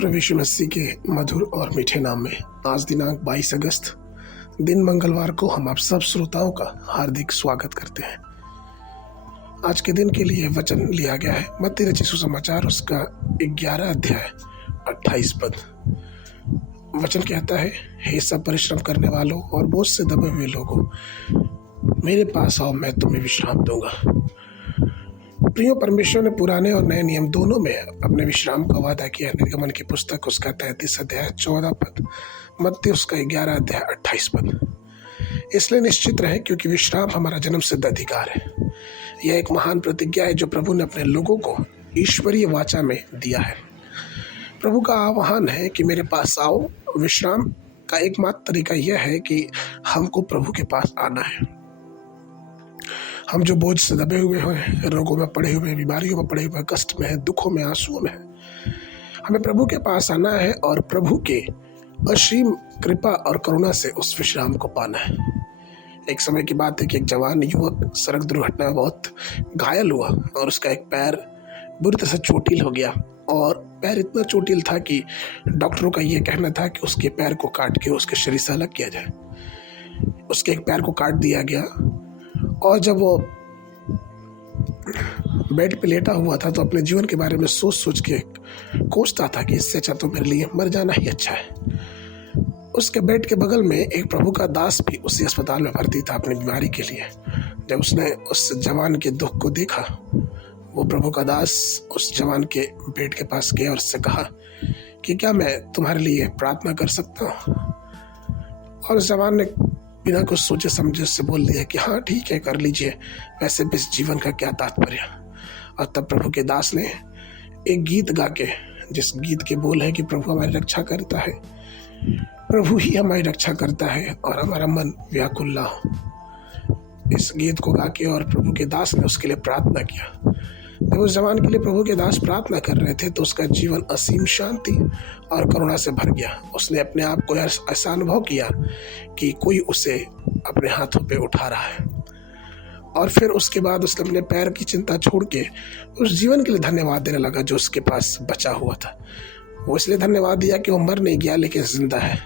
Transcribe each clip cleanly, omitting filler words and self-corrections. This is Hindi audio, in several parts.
प्रभु यीशु मसीह के मधुर और मीठे नाम में आज दिनांक 22 अगस्त दिन मंगलवार को हम आप सब श्रोताओं का हार्दिक स्वागत करते हैं। आज के दिन के लिए वचन लिया गया है मत्ती रचित सुसमाचार उसका 11 अध्याय 28 पद। वचन कहता है, हे सब परिश्रम करने वालों और बोझ से दबे हुए लोगों, मेरे पास आओ, मैं तुम्हें विश्राम दूंगा। प्रियो, परमेश्वर ने पुराने और नए नियम दोनों में अपने विश्राम का वादा किया। निर्गमन की पुस्तक उसका 33 अध्याय 14 पद, मत्ती उसका 11 अध्याय 28 पद। इसलिए निश्चित रहे, क्योंकि विश्राम हमारा जन्म सिद्ध अधिकार है। यह एक महान प्रतिज्ञा है जो प्रभु ने अपने लोगों को ईश्वरीय वाचा में दिया है। प्रभु का आह्वान है कि मेरे पास आओ। विश्राम का एकमात्र तरीका यह है कि हमको प्रभु के पास आना है। हम जो बोझ से दबे हुए हैं, रोगों में पड़े हुए, बीमारियों में पड़े हुए, कष्ट में है, दुखों में, आंसुओं में है, हमें प्रभु के पास आना है और प्रभु के असीम कृपा और करुणा से उस विश्राम को पाना है। एक समय की बात है कि एक जवान युवक सड़क दुर्घटना में बहुत घायल हुआ और उसका एक पैर बुरी तरह से चोटिल हो गया। और पैर इतना चोटिल था कि डॉक्टरों का यह कहना था कि उसके पैर को काट के उसके शरीर से अलग किया जाए। उसके एक पैर को काट दिया गया और जब वो बेड पे लेटा हुआ था तो अपने जीवन के बारे में सोच सोच के कोसता था कि इससे अच्छा तो मेरे लिए मर जाना ही अच्छा है। उसके बेड के बगल में एक प्रभु का दास भी उसी अस्पताल में भर्ती था अपनी बीमारी के लिए। जब उसने उस जवान के दुख को देखा, वो प्रभु का दास उस जवान के बेड के पास गया और उससे कहा कि क्या मैं तुम्हारे लिए प्रार्थना कर सकता हूँ। और उस जवान ने बिना कुछ सोचे समझे उससे बोल दिया कि हाँ ठीक है, कर लीजिए, वैसे भी इस जीवन का क्या तात्पर्य। और तब प्रभु के दास ने एक गीत गा के, जिस गीत के बोल है कि प्रभु हमारी रक्षा करता है, प्रभु ही हमारी रक्षा करता है और हमारा मन व्याकुल ना हो, इस गीत को गा के और प्रभु के दास ने उसके लिए प्रार्थना किया। जब उस जवान के लिए प्रभु के दास प्रार्थना कर रहे थे तो उसका जीवन असीम शांति और करुणा से भर गया। उसने अपने आप को ऐसा अनुभव किया कि कोई उसे अपने हाथों पे उठा रहा है। और फिर उसके बाद उसने अपने पैर की चिंता छोड़ के उस जीवन के लिए धन्यवाद देने लगा जो उसके पास बचा हुआ था। वो इसलिए धन्यवाद दिया कि वो मर नहीं गया लेकिन जिंदा है।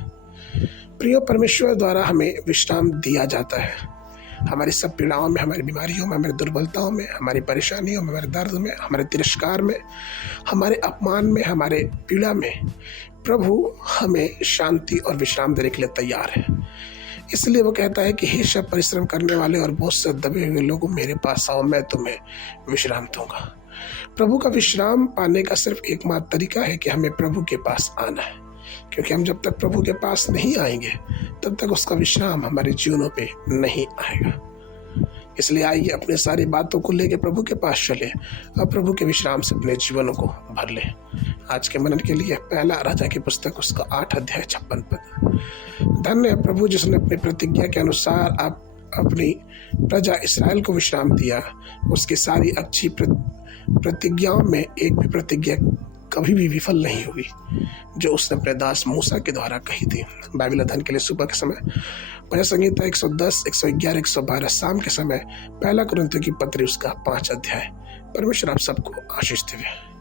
प्रिय, परमेश्वर द्वारा हमें विश्राम दिया जाता है। हमारी सब पीड़ाओं में, हमारी बीमारियों में, हमारी दुर्बलताओं में, हमारी परेशानियों में, हमारे दर्द में, हमारे तिरस्कार में, हमारे अपमान में, हमारे पीड़ा में प्रभु हमें शांति और विश्राम देने के लिए तैयार है। इसलिए वो कहता है कि हे सब परिश्रम करने वाले और बहुत से दबे हुए लोगों, मेरे पास आओ, मैं तुम्हें विश्राम दूंगा। प्रभु का विश्राम पाने का सिर्फ एकमात्र तरीका है कि हमें प्रभु के पास आना है, क्योंकि हम जब तक प्रभु के पास नहीं आएंगे तब तक उसका विश्राम हमारे जीवनों पे नहीं आएगा। इसलिए आइए अपने सारी बातों को लेकर प्रभु के पास चले और प्रभु के विश्राम से अपने जीवनों को भर ले। आज के मनन के लिए पहला राजा की पुस्तक उसका 8 अध्याय 56 पद। धन्य है प्रभु जिसने अपनी प्रतिज्ञा के अनुसार आप अपनी प्रजा इसराइल को विश्राम दिया। उसकी सारी अच्छी प्रतिज्ञाओं में एक भी प्रतिज्ञा कभी भी विफल नहीं हुई जो उसने अपने दास मूसा के द्वारा कही थी। बाइबल अध्ययन के लिए सुबह के समय भजन संहिता 110, 111, 112, शाम के समय पहला कुरिन्थियों की पत्री उसका 5 अध्याय। परमेश्वर आप सबको आशीष देवे।